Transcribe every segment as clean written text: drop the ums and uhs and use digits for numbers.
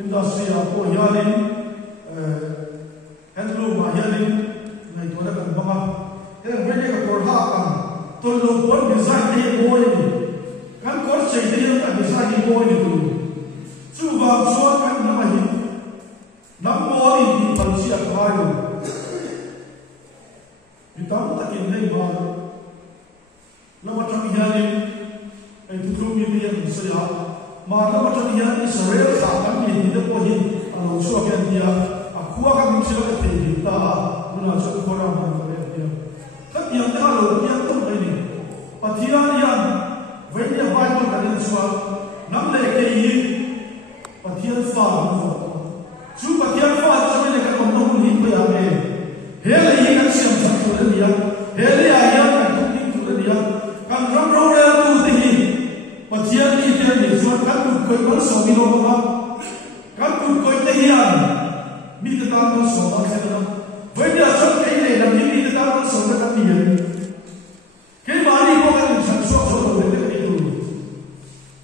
industry ko hianin handloom ma hianin nei to na kan banga he vene ka kor ha kan to lo por design ni moi kan kor sei ni ka design ni moi ni tu chu va so kan na ma hi nam moi ni pal sia khai lo bitam ta in nei ba la ma tam hianin ai tu lu mi ni ya so ya mà nó mà trong nhà đi sửa rồi sao cái gì thì nó có gì anh nói số cái gì à khua cái mình sửa cái gì ta nó là số cái nào mà cái gì tất nhiên ta là nhà tôi đây này và thì là nhà với nhà vay tôi cái này số nắm lấy cái gì và thì là phá chú và thì là phá cho nên cái công nông nghiệp bây giờ này hết là gì cái xem sản xuất cái gì hết là nhà cái công nghiệp cái gì càng rong rong ra tu thì và thiên nhiên thiên để cho các cụ coi có số mi đâu mà các cụ coi thế hiền mi tự ta có số bao nhiêu đâu với điều số cái này làm gì mi tự ta có số các tiền cái mà đi qua cái sản xuất số đồ đấy cái gì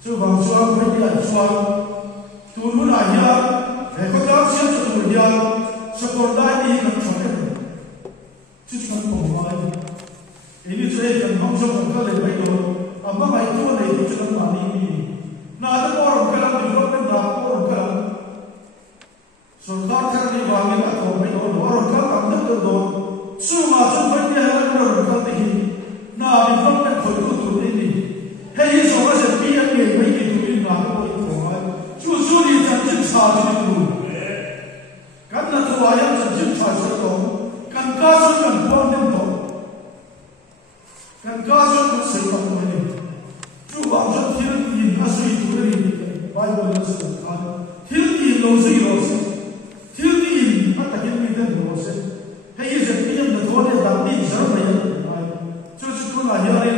chứ vào số với điều số tu muốn là gì để có cái xem cho tu gì số còn lại đi làm sao cái chứ không có mai ini saya kan bangsa kita lebih baik amma mai tu nei tu chuan ma ni na da por kalam development da por kalam सरकार का भी वांगे ना तो मैं और का अंदर तो दो सुमा तो बने है और करते ही ना development को तो नहीं है ये सोचा से पीएम के भाई की तो ना को है जो सुनी जन छा जी kan na to ayam jin छा तो kan का सो kan बोल तो kan ka so ko se pa ko ni chu ba so thil ti na so yi tu ni bible na so ka thil ti lo so yi lo so thil ti ma ta kin mi den lo se he yi se pi na to ne da ni so na yi chu chu ko na ya ni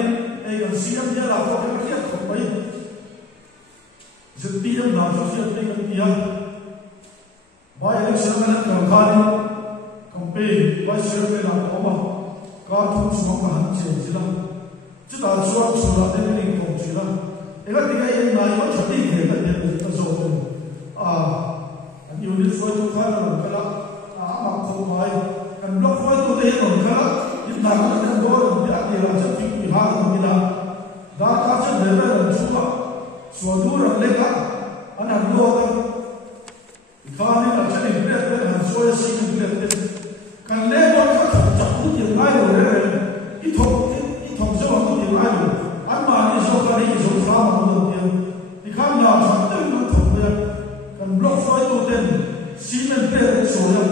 e ga si ya ya la ko ka ki ko pai je pi na so se ni ka ya ba ya se na ka ka ni campaign ba se pe na ko ba का तुम सुबह हम चेंजिला जितना सुबह सुबह देने नहीं पहुँचीला एला दिया ये नाइयों छठी है करने तो जोड़ यूनिट फोर तो खाना बनकला आपको भाई kan blok फोर तो दे बनकला इतना kan दो या तेरा छठी बिहार मिला दाता से देवे सुबह स्वदूर लेका अना लोग खाने का चले ब्रेड हम सोया सी bread kan le ba ka ta ku ti mai lo le i thong so ku ti mai lo an ma ni so ka ni so fa ma lo ti i kham na sa te na thong ya kan block foi to ten cement pe so ya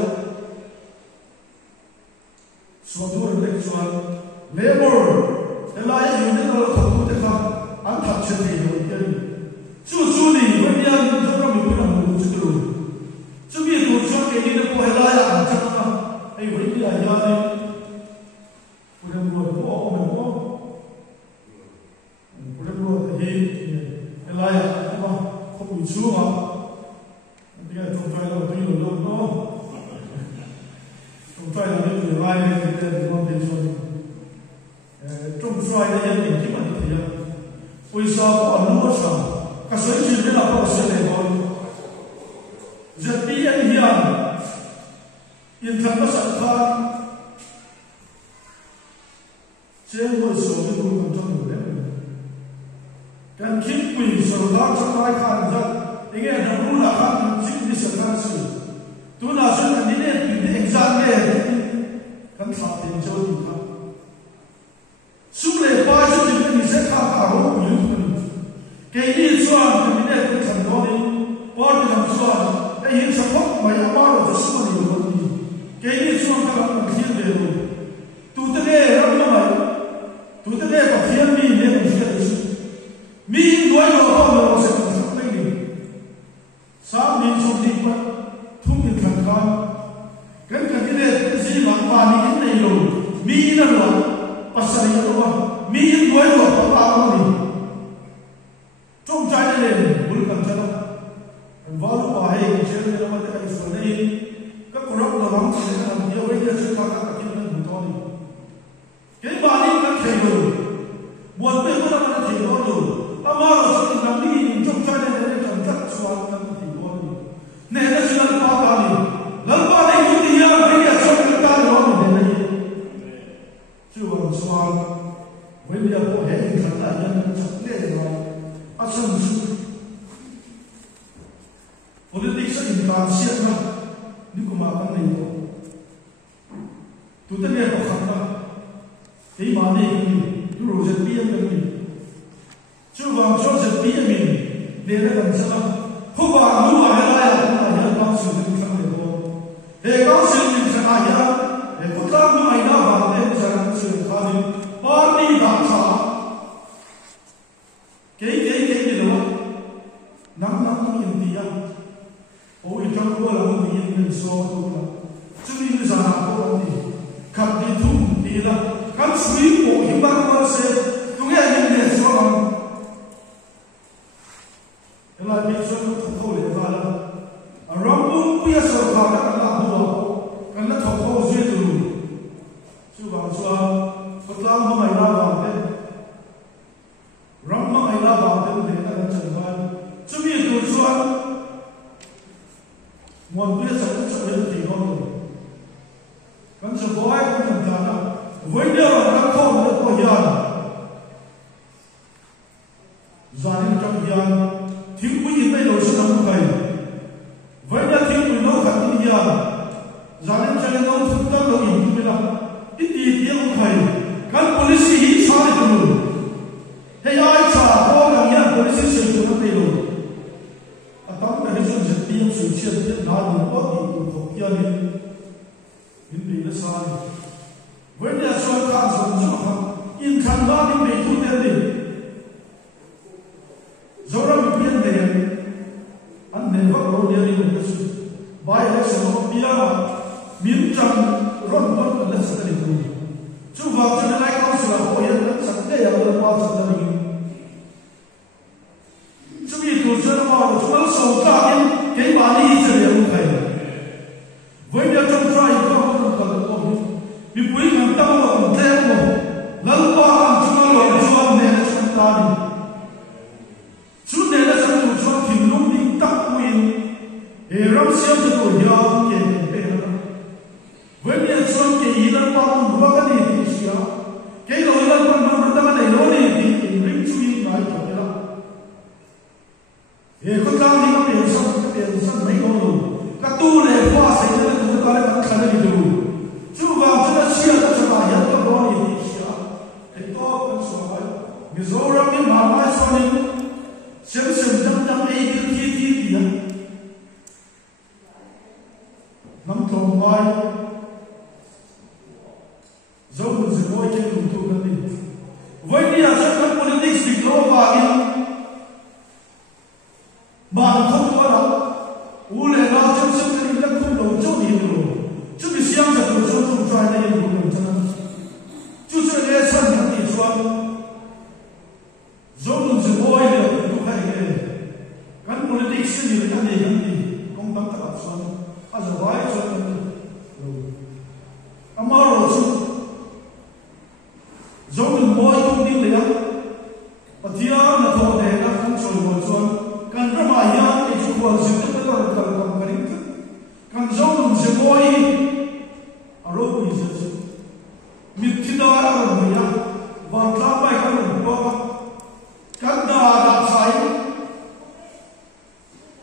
so do le so labor la ya yu ni lo thong ku te ka an tha che ni lo ti chu chu ni ba ni an so ka mi ku na mu chu tu chu bi tu so ke ni ko he la ya an cha ai với cái là do đây của đồng luật của ông mình của đồng luật thì cái này là không bị xuống mà cái này không phải là tuy là đâu nó không phải là những người lai này thì là không thể rồi trong xoay là những cái mà thì bây giờ có nó sao cái số chuyện đó là có số này thôi rất bí ẩn hiểm in thân nó sẵn khăn chế ngôi số cái vùng cầm trong người đấy cần kiếp quỷ sở khăn trong ai khăn dân ý nghe nó cũng là khăn chính đi sở khăn sự tôi nào sẽ cần đi đến quỷ để exam nghe cần thảo tiền cho thì khăn xúc lệ ba cho thì mình sẽ khăn cả hỗ quỷ cái đi xoan thì mình để cái thằng đó đi bao nhiêu thằng xoan cái hiện sản phẩm mày đã bao giờ xoan nhiều hơn cái này xuống các bạn thiên về rồi, tụi tôi đây làm như vậy, tụi tôi đây có thiên mi nên làm gì đấy, mi nói nó không được sẽ không được cái gì, sáng mi trong đi qua, thung mình thằng con, cái này cái gì mà qua mi cái này rồi, mi là rồi, pasal itu apa, mi nói rồi có bao nhiêu, trong trái này bukan cara, vào lúc bài cái chuyện này nó cái số này các cô rắc là bóng sẽ làm nhiều với nhân sự các kinh doanh của tôi cái bà đi các thầy rồi buồn bên có làm thầy đó rồi ama rồi sẽ làm đi trong trái này để làm chắc xoan các thầy đó rồi tam siat na ni kuma kan nei ko tu te ne ko khat na ei ma ne ni tu ro je pi am ni chu wang cho je pi am ni le na kan sa hu ba lu ma ya ya na ya ba su ni sang le ko he ka su ni sa ya he ko ta ma ai na ba ne sa su ka ni pa ni da cha ke ni lo nam in dia o i trong ko la ni in so ko la chu ni za na ko ni kap ni thu ni la kan sui ko hi ba ko se tu ge ni ne so la ela ni so ko ko le ba la a rom bu pu ya so ka la la bu kan la tho ko zui tu chu ba so ko tla ma mai la ba te rom ma mai la ba te ne na chen ba chu mi tu so một bữa chẳng có chuyện gì thì không được, con sẽ có ai cũng làm cả đó, với nhau là các con nó có gian, gia đình trong gian, thiếu quý vị bây giờ sẽ làm thầy, với nhau thiếu quý nó khẳng định gian, gia đình cho nên nó thực tập được những cái đó, ít gì tiếng thầy, các police hí sai rồi, hay ai trả có làm nhà police sử dụng nó bây giờ. Tóm lại cái chuyện giật tiền sự chuyện thiết nào cũng có thì cũng không kia nên những điều nó sai với nhà soi khăn dùng cho khăn in khăn đó những điều thu tiền đi dẫu ra mình biết về anh nên vắt lối đi một cái sự bài hay sự một bia mà miếng trăng rốt rốt là sẽ được luôn chú vào cho nên ai không sự là hội hiện nó sẵn để ở đâu qua sẵn là mình chú bị tụi chơi mà chú nó sầu cả cái bà đi sẽ được thầy với nhau trong trai không có cần ổn vì quý ngàn tâm ổn theo một lần qua hàng chúng nó lộn cho nên là chúng ta đi chú nên là chúng tôi cho thì lúc đi tắc quyền để rong xiêu cho tôi nhau kể về với nhau cho cái ý là qua một qua cái gì thì sao cái lối là con nó ta này nó đi thì rinh chú ý nói cho cái đó để con ta đi nó đều xong mấy con rồi các tu này qua sẽ là chúng ta lại bắt khăn đi đâu chú vào chúng ta chia ra cho bà hiện các con gì thì chia thì to con số ấy mình dỗ ra mình mà mai cho nên xem trăm ấy cái thi đó nắm thòng mai dẫu mình sẽ coi trên lùng thu cái gì với đi là rất các politics thì nó vào đi bạn không có đâu u lệ nào trong sự cái gì không đầu chỗ gì rồi chú bị xiang cho tôi cho tôi try này một lần cho nên chú sẽ nghe sẵn những gì xoan giống như sự vui được lúc này cái cái politics gì cái gì không bằng các bạn xoan à giờ vay cho nên amaro chú giống như mỗi công ty này và thiên là thôi để nó không chồi một xoan kan rama ya ke chuwa zikta ta kal kam karim kan zong je boy aro ko izat mitkida ara ya wa tla bai kan ko kan da da sai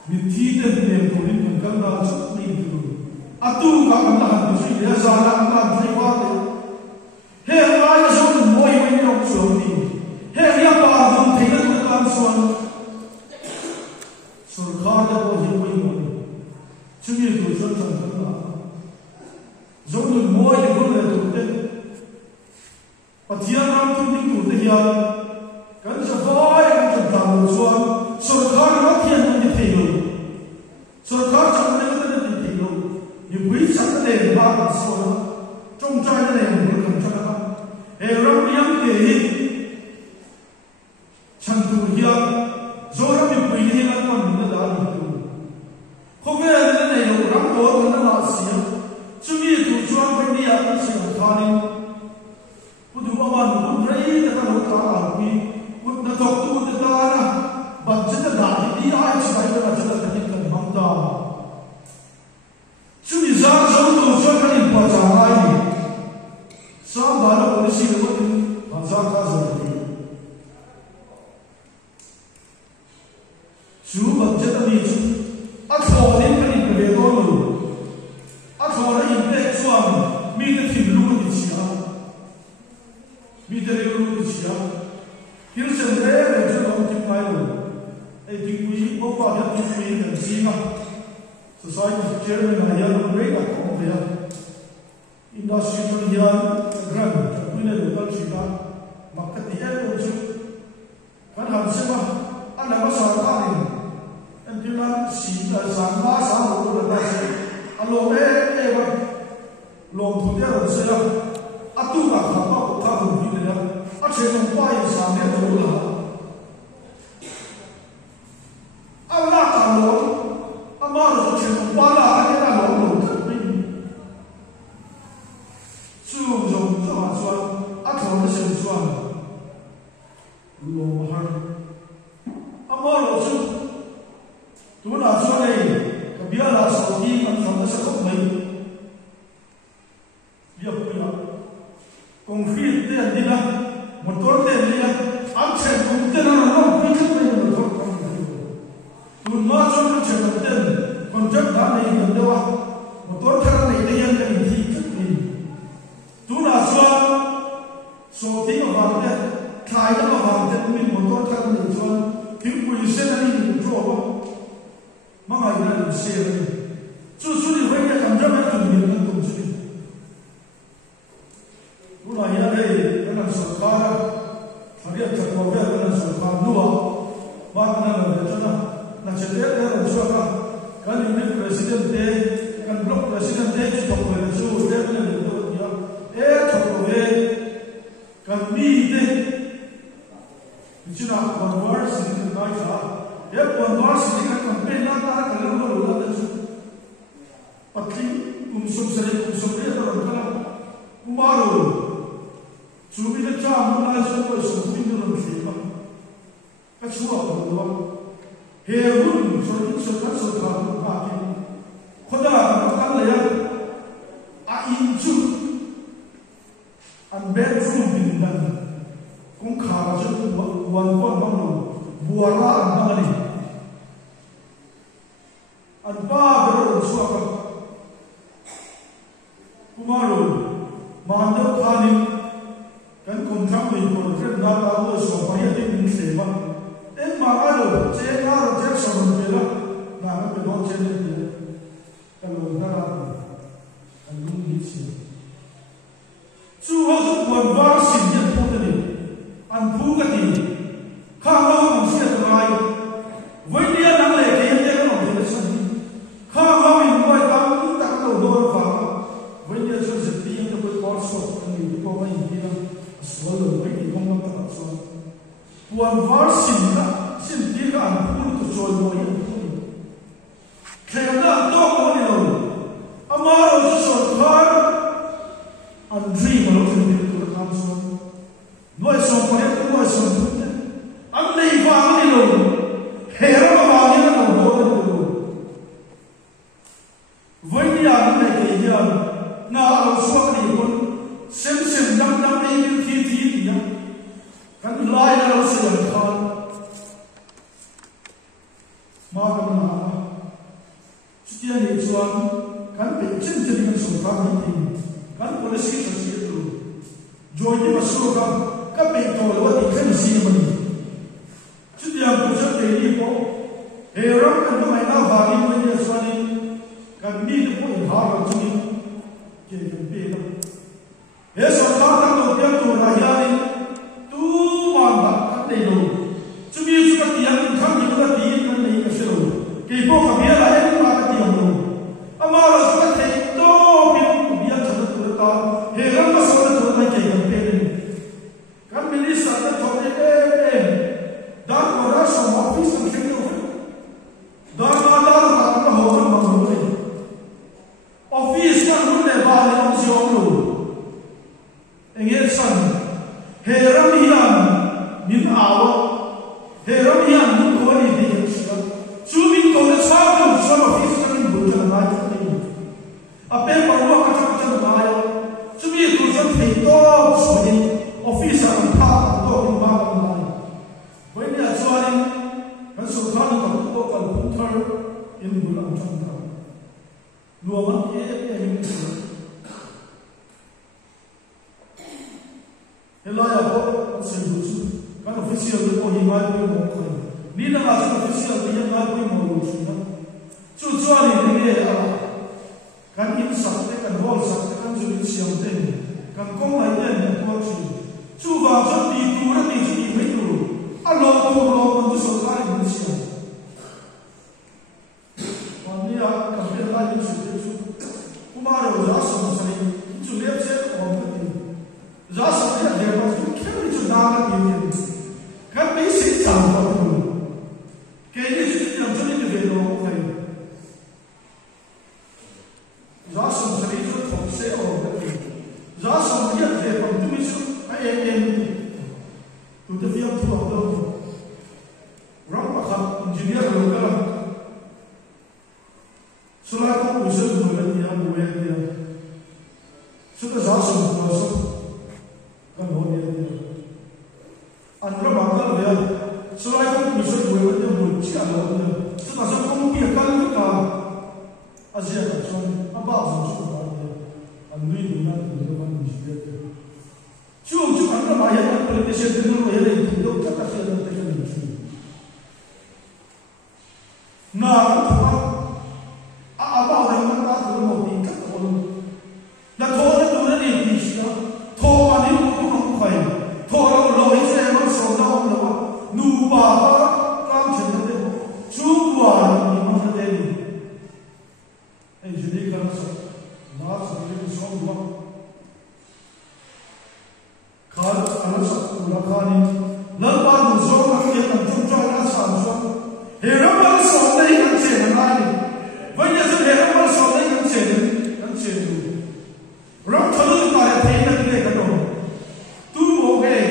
mithi te ne ko ni kan da chu ni du atu ka kan da han su ya za la ka ni wa te he ai zong boy wen yok chu ni he ya pa dum the na kan suan सरकार का वो ही कोई नहीं चुनिए दूसरा संगठन जो लोग मोह ये बोल रहे होते पतिया नाम तुम नहीं होते यार कल सफाई का दाम स्वान सरकार वाक्य नहीं थे लोग सरकार चलने वाले नहीं थे लोग ये वही सकते हैं बात सोना चुम चाहे नहीं वो कम चला एरोमियम के ही चंदुरिया जोरा में कोई नहीं लगता मिलने दाल तो खोगे ऐसे नहीं लोग रंग बहुत गंदा लासिया चुमी तो चुआ बंदी आती से खाने वो दुआ मान वो रही तक लोग तारा भी वो न तो तारा बच्चे तो दादी दी आज साइड में बच्चे तो कहीं कर बंदा चुमी ज़ार ज़रूर तो चुआ कहीं पहुंचा आई सब बालों को इसी लोगों ने बाजार का ज़रूरी chú vật chất là gì chú ắt hồ đến cái gì ngay rồi ai thì quý bố bà nhất thì quý cần gì mà society chair mình là dân great là không phải industry cho dân grand quý này được con chỉ là mặc cái gì ấy rồi chứ vẫn hẳn xem mà anh là có sao khác thì em chỉ là chỉ là sáng ba sáng một là ta sẽ anh lồng ấy vậy lồng thủ tiêu là sẽ là anh tu cả khám phá của ta cũng như thế anh sẽ không qua những sáng hết rồi là anh là cả lồng anh mà rồi sẽ không qua là anh là lồng thật mình sử dụng cho anh xuân anh thổi nó sẽ xuân lồng hàng anh mà rồi chứ chúng là xuân này cái bia là sầu đi anh thổi nó sẽ không mấy công phi tiền đi là một tuần tiền đi là anh sẽ không tiền là nó phi chút này một tuần không được tuần mà cho nó sẽ không tiền còn rất đã này gần đâu một tuần theo này đi ăn cái gì chút này chúng là số tí mà vào đây thay nó mà vào đây mình một tuần theo này cho thiếu quỳ xe này mình cho không mà ngày nay mình xe này chú đi với cái cảm giác này tụi mình là tụi mình lúc này ở đây cái là sổ cá phải biết chặt vào cái là sổ cá nua mà cái là để cho nó là chỉ để là cho cái unit president đấy cái block president đấy chụp về là chú đấy là để cho nó chụp về cái mi đấy chứ nào còn war gì cái nói ra còn war gì cái campaign là ta cái là nó là chú bắt đi sum sari rồi cái là maru chú bị cái cha muốn ai cho tôi sống bình thường làm gì mà cái chú ở đó hệ luôn cho những sự phát triển của họ thì khó là nó căng lấy in chú anh bé chú bình thường cũng khá là chút quan bằng lòng bùa ra anh đang đi anh ba bây giờ chú ở cũng maru mà anh đâu thay kan kun tham ni ko red na ta lo so pa ya tin se ba en ma ga lo che na ro che so ron pe la na ga pe do che ne ka lo na ra an lu ni chi chu ho su quan va sin ya thu ni an phu ka ti kha ho ma se ta mai với dia nang le ke ye ko no de san kha ho in ko ta ta lo do va với dia so se ti ya ko ko so ni ko ma ni na số lượng mấy thì không có tập số buồn vỡ xin đi cả anh cũng được rồi mọi người thế là tôi có điều anh mà rồi số thar anh dream mà lúc này tôi làm số nuôi sống phải cũng nuôi sống anh này vàng đi rồi hệ nó vàng như nó đâu rồi với nhà này cái nhà nào ở số này cũng xem năm đi thì nhá cái lai là nó sẽ làm con mà cái nào chút tiền này cho cái bị chân chân cái số tháng này cái policy là gì đó rồi thì mà số cái bị tội là thì cái gì mà chút tiền cũng rất tiền đi po hệ rong cái nó mày nào vào đi bây giờ sao đi cái đi nó cũng hao rồi chứ cái bị đó hệ số tháng tăng độ tiền của là gì tu mà bắt cái này rồi chú biết chú cái tiền không nhiều cái tiền cái này cái số cái bộ cái bia là hết mà cái tiền rồi ama rồi chú cái thầy to biết bia cho nó tự ta hệ rong cái số nó tự này cái tiền cái minister nó cho đã có ra số office nó kêu đã nó hồ nó mà rồi office nó luôn để vào để ông siêu rồi anh em san heram hian min awa heram hian mun ko ni de chu min ko le sa ko so no fi sa min bu ta na ni a pe pa ro ka cha cha na ya chu mi ko san thei to so ni office an pa to in ba ba na when ya so ni kan so kha ni ko ka bu thar in bu la chang ta no ma ke ni Hello, ya po, sen du su. kan official ko himal ko mo ko ni na ma official ko himal ko mo lu na chu ni ni kan in sa te kan hol sa te kan ju ni siam te kan ko lai yen ko chu ba cho ti tu ra ti chu ni me tu a lo ko lo ko so ka ni siam wa ni a ka pe la ni chu chu kuma ro ja so sa ni chu le che ko mo ti ja so ni a de ba chu ke ni chu da ka ni kan me si sa ko tu ke ni chu ni am chu ni de lo ko giá sống sẽ đi cho phòng xe ở giá sống hiện về bằng tôi biết ai em tôi đã viết thu học đâu rất là khá engineer rồi cơ số lại có một số người bên nhà người bên nhà số cái giá sống là số cái món này anh rất bằng cái này số lại có một số người bên nhà một chiếc là số là số không biết cái gì cả Asia là số bao giờ chúng ta anh nuôi được nó từ đâu mà mình biết được chú anh nó bài anh politician từ đâu về đây từ đâu chắc là sẽ được cái gì chú nào bao giờ nó đã từ một điểm cách của mình là thôi nó từ nó đi thì sao thôi mà đi cũng không phải thôi nó lỗi xe nó sống đâu nó nụ bà nó đang chuyện đấy chú bà thì nó sẽ đến engineer kan sa lahat sa mga song ba kal alam sa ulakani lalpa ng zong ang iyang tungtong na sa amson hiraman sa onay ang siya ng ani vanya sa hiraman sa onay ang siya ram thalul kaya tayo na kaya kano tu mo kaya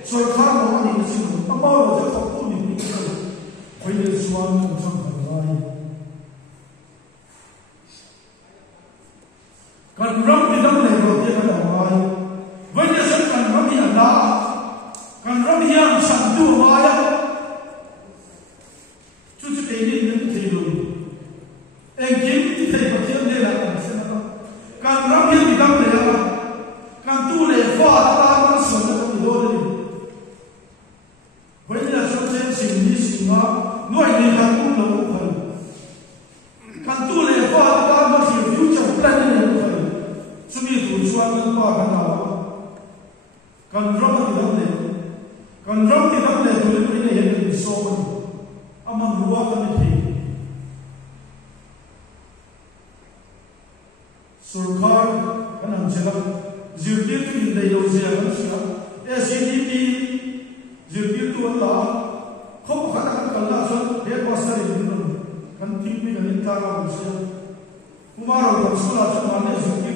soy ka mo ani na sino amaw na sa kapunin ni kaya vanya suwan ng isang kanay kan ram di dalam leher dia kan awal, banyak sekali kan ram yang dah, kan ram yang sandu awal, cuci ini dengan tidur, engkau tidak berjaya lelah kan siapa, kan ram yang di dalam leher, kan tu leher tak semua tidur ini, banyak sekali sini semua, nuai ni kan pun lakukan, kan tu leher tak masih future plan ini. Sumi tu suan kan pa kan lawa kan ram ti dam le tu le ni he ni so amang ruwa kan ni sarkar kan am chela zirti tu in dai lo zia kan sia SCDP zirti tu la khop khat kan la so he pastor ni kan tip ni kan ta ra sia kumaro kan sula chuma ne zirti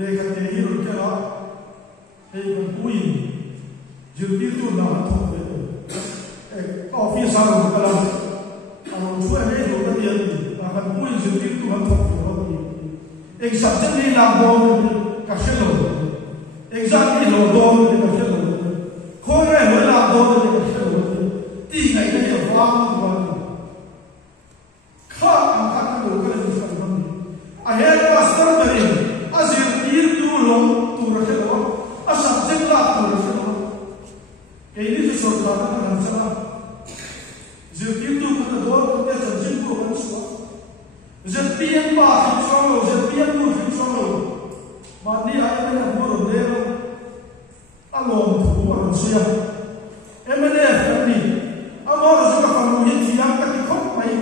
लेकिन तेरी रुके ना एक कोई जिर्दी तो ना तो एक ऑफिस आ रहा है और उसको ऐसे होता है अगर कोई जिर्दी तो ना तो एक सब्जेक्ट नहीं लागू कैसे लो एग्जाम नहीं लो कैसे लो खोल रहे हो लागू कैसे लो तीन नहीं है वाम वाम खा आखा को कर नहीं सकते अहेर पास्टर करें azir ir tu lo tu rakelo asap jengla tu rakelo ini tu sorta kan sana zir ir tu kan do kan te jing ko kan so zir pm ba hin solo zir pm tu hin solo mani ai na mo ro de alon tu wa sia MNF ni amor zo ka famu hin tiang ka ti khop mai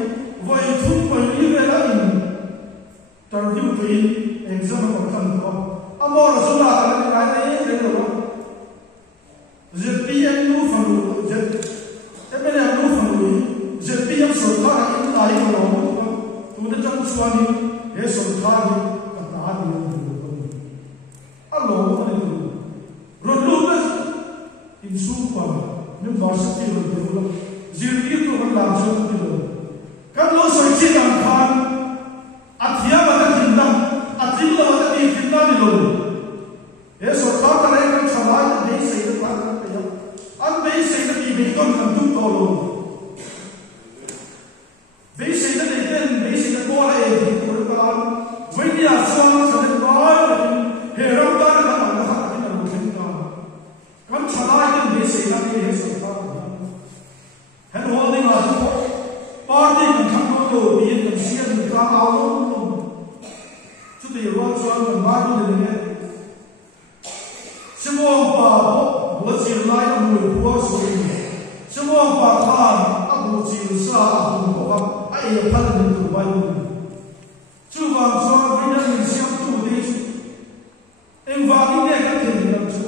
voi thu ko ni ve la in tar di tu exam ko kan ko amor zula ka ni ai ne le lo zpm nu falu MNF nu falu zpm so ka in ai lo tu de chang swani he so ka ni ka ta ni allo ne ro lu in supa ni varsity ro de zirti to kan la so ti lo kan lo so chi kan khan athia ba ta jinda athil lo ta ni jinda ni lo ye so ka ta le kan samaj de sei de pa kan pe an be sei de bi be kon kan tu to lo be sei de den be sei de ko la e ko ka when ya so so de ba he ram ta kan na ha ni lo kan samaj e phal ni tu bai chu wang so vi na ni siam tu ni em va ni ne ka ke ni chu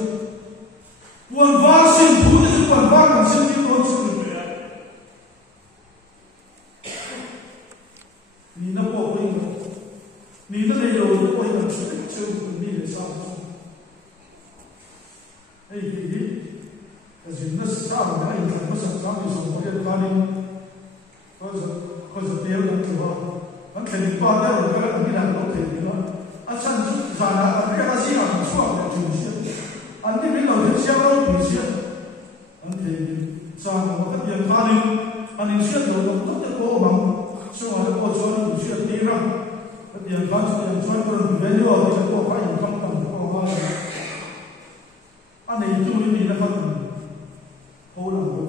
wan va sin bu ni wan va kan sin ni ko chu ni na po ko ni na le lo ko ni chu chu ni le sa ei ki Kasi nasa na ay nasa kami sa mga kanin kasi tiyaw ng tuwa ang kanipa na ang kaya ang ginagawa kayo nila at saan sana ang kaya kasi ang suwag na tuwisya ang nibilaw din siya ang tuwisya ang kaya sana makatiyang kanin ang siya daw ang tutay ko umang so ang po siya ang tuwisya tira at yung kanin ang suwag ko ang value at siya po kaya ang kampang ko ang ano yung tuloy nila kanin Hold on,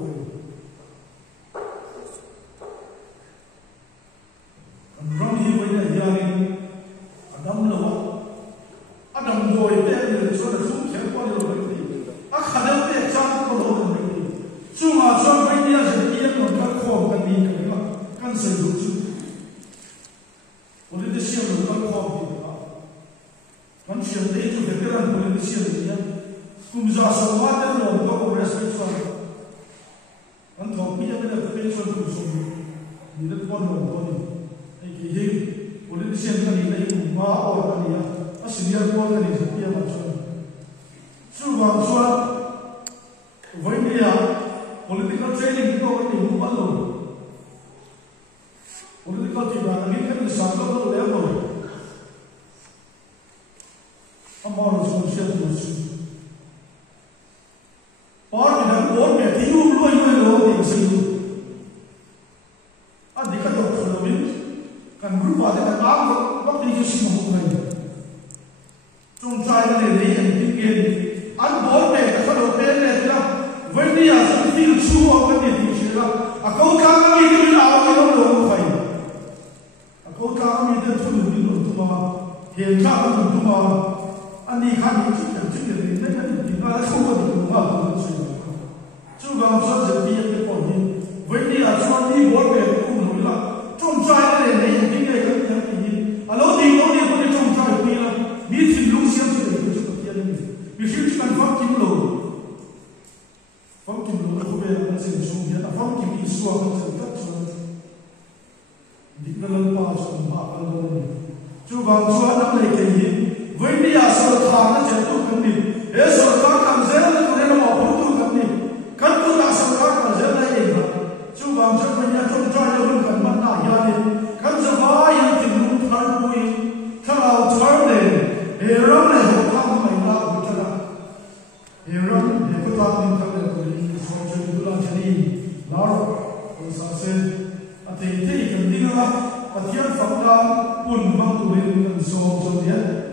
and from here when you're hearing Adam Noah, Adam boy, there is sort of two careful already. I can't be a child for already. So much of ideas and ear of that form can be cancelled. What did the seal of that form? Once you're late to the current politician, who's also water or double respect for. Anh thọ bây giờ bây giờ phải cho tôi dùng những cái con đồ đó đi, cái gì, của những cái cái này này cũng quá ở cái này à, à xử lý con cái này thì bây giờ làm sao? Chú vào cho với bây giờ political training chúng tôi cái cũng bắt đầu, political thì là những cái sản xuất nó đều rồi, anh bảo là chúng sẽ làm gì? Or in a board where you know things you are the kind of following can group out the arm what did you see on the don't try to lay and begin unboard the fellow parent when they are feel true of the teacher a go come in our little fight a go come in the two to mama here come to mama and he can't keep the Chú vào cho dự bị cái bọn hình với đi ở cho đi bố về cũng nói là trong trai cái này những cái ngày các cái gì à lâu đi có đi trong trai đi là biết thì lúc xem thì để cho cái tiền này vì khi chúng ta phong kim lồ là về là sẽ xuống hiện là phong kim đi xuống nó sẽ cắt cho đi nó lên bao giờ mà ăn lên chú vào cho năm này cái gì với đi ở sở thang nó sẽ tốt hơn đi để sở thang làm dễ là có thể nó bỏ tốt hơn đi kan tu tak sekat kerja lain, cuba sebenarnya contoh yang bukan mana yang kan semua yang timbul terpui kalau terden, heran yang kamu mengalah bicara, heran yang kita minta dari sosial bulan jadi, lalu proses ati kan tinggal atian fakta pun mampu dengan sosial